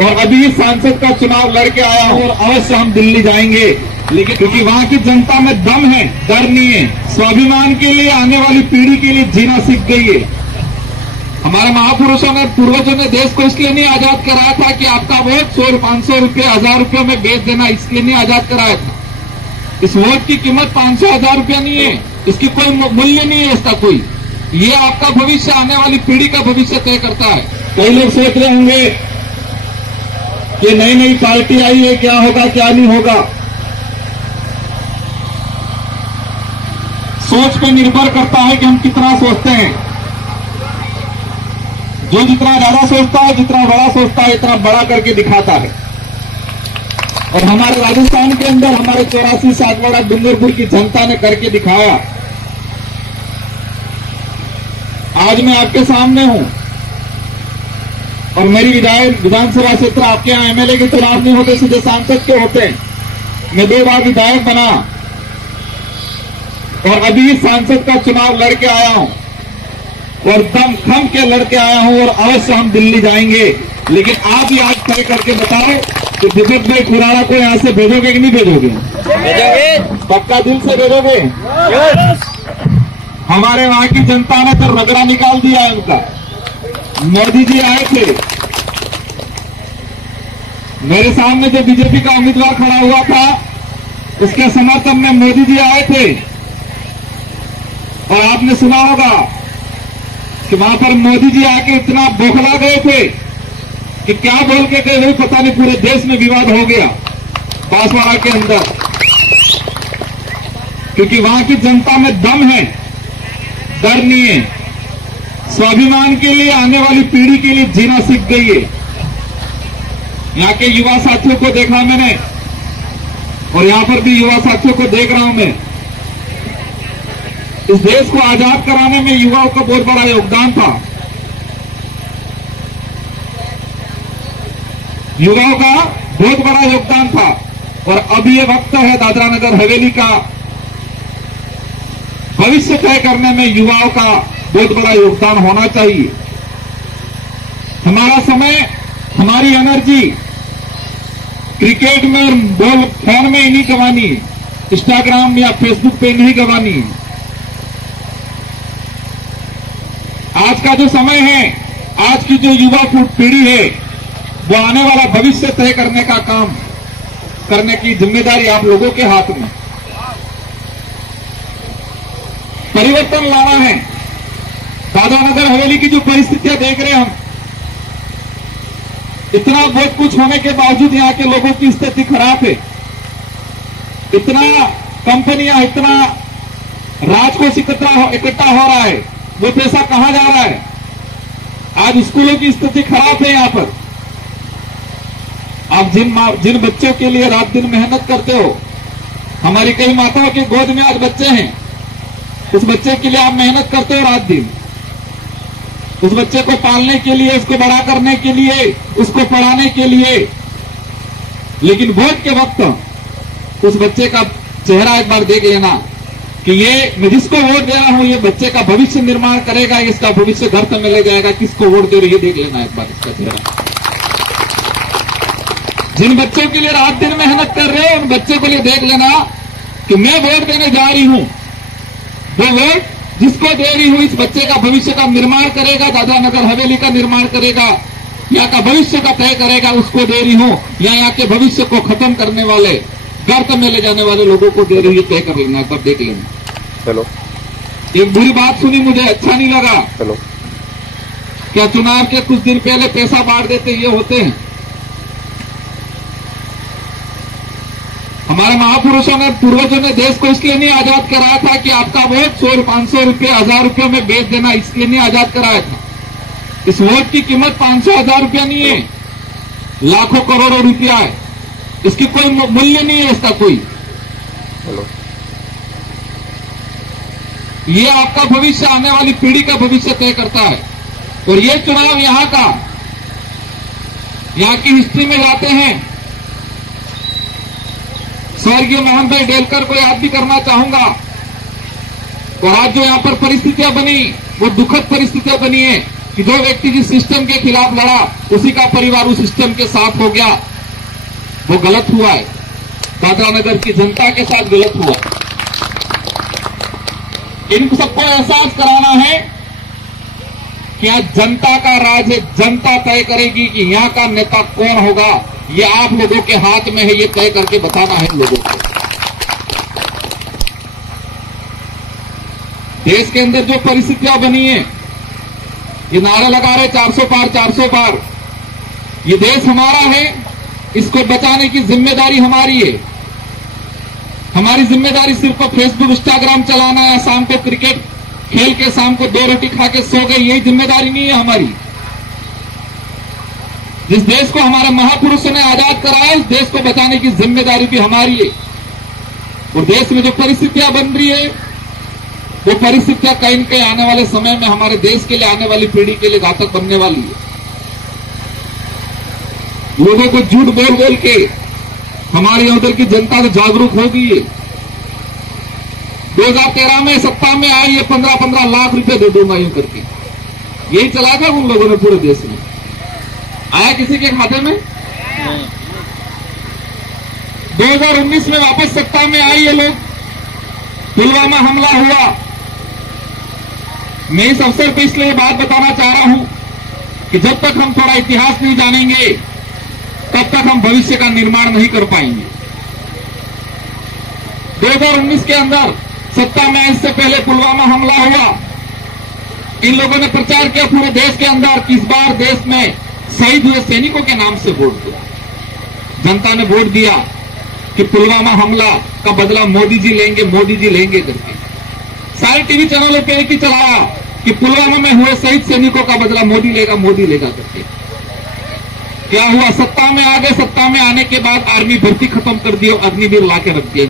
और अभी सांसद का चुनाव लड़के आया हूं और अवश्य हम दिल्ली जाएंगे, लेकिन क्योंकि वहां की जनता में दम है, डर नहीं है। स्वाभिमान के लिए, आने वाली पीढ़ी के लिए जीना सीख गई है। हमारे महापुरुषों ने, पूर्वजों ने देश को इसलिए नहीं आजाद कराया था कि आपका वोट 100, 500 रुपये, 1000 रुपये में बेच देना, इसलिए नहीं आजाद कराया था। इस वोट की कीमत 500, 1000 रुपया नहीं है, इसकी कोई मूल्य नहीं है इसका कोई। ये आपका भविष्य, आने वाली पीढ़ी का भविष्य तय करता है। कई लोग सोच रहे होंगे कि नई नई पार्टी आई है, क्या होगा क्या नहीं होगा। सोच पे निर्भर करता है कि हम कितना सोचते हैं। जो जितना ज्यादा सोचता है, जितना बड़ा सोचता है, इतना बड़ा करके दिखाता है। और हमारे राजस्थान के अंदर हमारे 84 सातवाड़ा डूंगरपुर की जनता ने करके दिखाया। आज मैं आपके सामने हूं और मेरी विधानसभा क्षेत्र, आपके यहां एमएलए के चुनाव नहीं होते, सीधे सांसद के होते हैं। मैं 2 बार विधायक बना और अभी सांसद का चुनाव लड़के आया हूं और दम खम के लड़के आया हूं और अवश्य हम दिल्ली जाएंगे। लेकिन आप ही आज तय करके बताओ कि दीपक भाई खुराड़ा को यहां से भेजोगे कि नहीं भेजोगे? पक्का दिल से भेजोगे? हमारे वहां की जनता ने तो रगड़ा निकाल दिया है उनका। मोदी जी आए थे, मेरे सामने जो बीजेपी का उम्मीदवार खड़ा हुआ था, उसके समर्थन में मोदी जी आए थे। और आपने सुना होगा कि वहां पर मोदी जी आके इतना बौखला गए थे कि क्या बोल के गए वही पता नहीं, पूरे देश में विवाद हो गया बांसवाड़ा के अंदर। क्योंकि वहां की जनता में दम है, डर नहीं है। स्वाभिमान के लिए, आने वाली पीढ़ी के लिए जीना सीख गई है। यहां के युवा साथियों को देखा मैंने और यहां पर भी युवा साथियों को देख रहा हूं मैं। इस देश को आजाद कराने में युवाओं का बहुत बड़ा योगदान था। युवाओं का बहुत बड़ा योगदान था और अब ये वक्त है दादरा नगर हवेली का भविष्य तय करने में युवाओं का बहुत बड़ा योगदान होना चाहिए। हमारा समय, हमारी एनर्जी क्रिकेट में और बॉल फोन में ही नहीं गंवानी है, इंस्टाग्राम या फेसबुक पे नहीं गंवानी है। आज का जो समय है, आज की जो युवा पीढ़ी है, वो आने वाला भविष्य तय करने का काम करने की जिम्मेदारी आप लोगों के हाथ में। परिवर्तन लाना है। दादरा नगर हवेली की जो परिस्थितियां देख रहे हैं हम, इतना बहुत कुछ होने के बावजूद यहां के लोगों की स्थिति खराब है। इतना कंपनियां, इतना राजकोष इकट्ठा हो रहा है, वो पैसा कहां जा रहा है? आज स्कूलों की स्थिति खराब है। यहां पर आप जिन बच्चों के लिए रात दिन मेहनत करते हो, हमारी कई माताओं के गोद में आज बच्चे हैं, उस बच्चे के लिए आप मेहनत करते हो रात दिन। उस बच्चे को पालने के लिए, उसको बड़ा करने के लिए, उसको पढ़ाने के लिए। लेकिन वोट के वक्त उस बच्चे का चेहरा एक बार देख लेना कि ये मैं जिसको वोट दे रहा हूं, ये बच्चे का भविष्य निर्माण करेगा, इसका भविष्य घर तक में ले जाएगा। किसको वोट दे रही है देख लेना एक बार इसका चेहरा। जिन बच्चों के लिए रात दिन मेहनत कर रहे हो, उन बच्चों के लिए देख लेना कि मैं वोट देने जा रही हूं, वो वोट जिसको दे रही हूं, इस बच्चे का भविष्य का निर्माण करेगा, दादरा नगर हवेली का निर्माण करेगा, यहाँ का भविष्य का तय करेगा, उसको दे रही हूं। या यहाँ के भविष्य को खत्म करने वाले, गर्त में ले जाने वाले लोगों को दे रही है, तय कर लेना, तब देख लेना। चलो, एक बुरी बात सुनी, मुझे अच्छा नहीं लगा। चलो, क्या चुनाव के कुछ दिन पहले पैसा बांट देते ये होते हैं? हमारे महापुरुषों ने, पूर्वजों ने देश को इसलिए नहीं आजाद कराया था कि आपका वोट 100, 500 रुपये, 1000 रुपये में बेच देना, इसलिए नहीं आजाद कराया था। इस वोट की कीमत 500, 1000 रुपया नहीं है, लाखों करोड़ों रुपया है। इसकी कोई मूल्य नहीं है इसका कोई। चलो, ये आपका भविष्य, आने वाली पीढ़ी का भविष्य तय करता है। और ये चुनाव यहां का, यहां की हिस्ट्री में जाते हैं। स्वर्गीय मोहन भाई डेलकर को याद भी करना चाहूंगा। और आज जो यहां पर परिस्थितियां बनी, वो दुखद परिस्थितियां बनी है कि जो व्यक्ति जिस सिस्टम के खिलाफ लड़ा उसी का परिवार उस सिस्टम के साथ हो गया, वो गलत हुआ है। दादरा नगर की जनता के साथ गलत हुआ। इन सबको एहसास कराना है कि आज जनता का राज है, जनता तय करेगी कि यहां का नेता कौन होगा। ये आप लोगों के हाथ में है, ये तय करके बताना है लोगों को। देश के अंदर जो परिस्थितियां बनी है, ये नारा लगा रहे 400 पार 400 पार। ये देश हमारा है, इसको बचाने की जिम्मेदारी हमारी है। हमारी जिम्मेदारी सिर्फ फेसबुक इंस्टाग्राम चलाना या शाम को क्रिकेट खेल के शाम को 2 रोटी खा के सो गए, यही जिम्मेदारी नहीं है हमारी। जिस देश को हमारे महापुरुषों ने आजाद कराया, उस देश को बचाने की जिम्मेदारी भी हमारी है। और देश में जो परिस्थितियां बन रही है, वो परिस्थितियां कहीं न कहीं आने वाले समय में हमारे देश के लिए, आने वाली पीढ़ी के लिए घातक बनने वाली है। लोगों को झूठ बोल बोल के हमारी उधर की जनता तो जागरूक हो गई है। 2013 में सत्ता में आई, ये 15-15 लाख रुपए दे दूंगा यूं करके, यही चला था उन लोगों ने पूरे देश में। आया किसी के खाते में? 2019 में वापस सत्ता में आई ये लोग, पुलवामा हमला हुआ। मैं इस अवसर पर इसलिए बात बताना चाह रहा हूं कि जब तक हम थोड़ा इतिहास नहीं जानेंगे, तब तक हम भविष्य का निर्माण नहीं कर पाएंगे। 2019 के अंदर सत्ता में आने से पहले पुलवामा हमला हुआ। इन लोगों ने प्रचार किया पूरे देश के अंदर कि इस बार देश में शहीद हुए सैनिकों के नाम से वोट दिया। जनता ने वोट दिया कि पुलवामा हमला का बदला मोदी जी लेंगे करके। सारे टीवी चैनलों पे एक ही चलाया कि पुलवामा में हुए शहीद सैनिकों का बदला मोदी लेगा करके। क्या हुआ? सत्ता में आ गए, सत्ता में आने के बाद आर्मी भर्ती खत्म कर दी और अग्निवीर ला के रख दिए।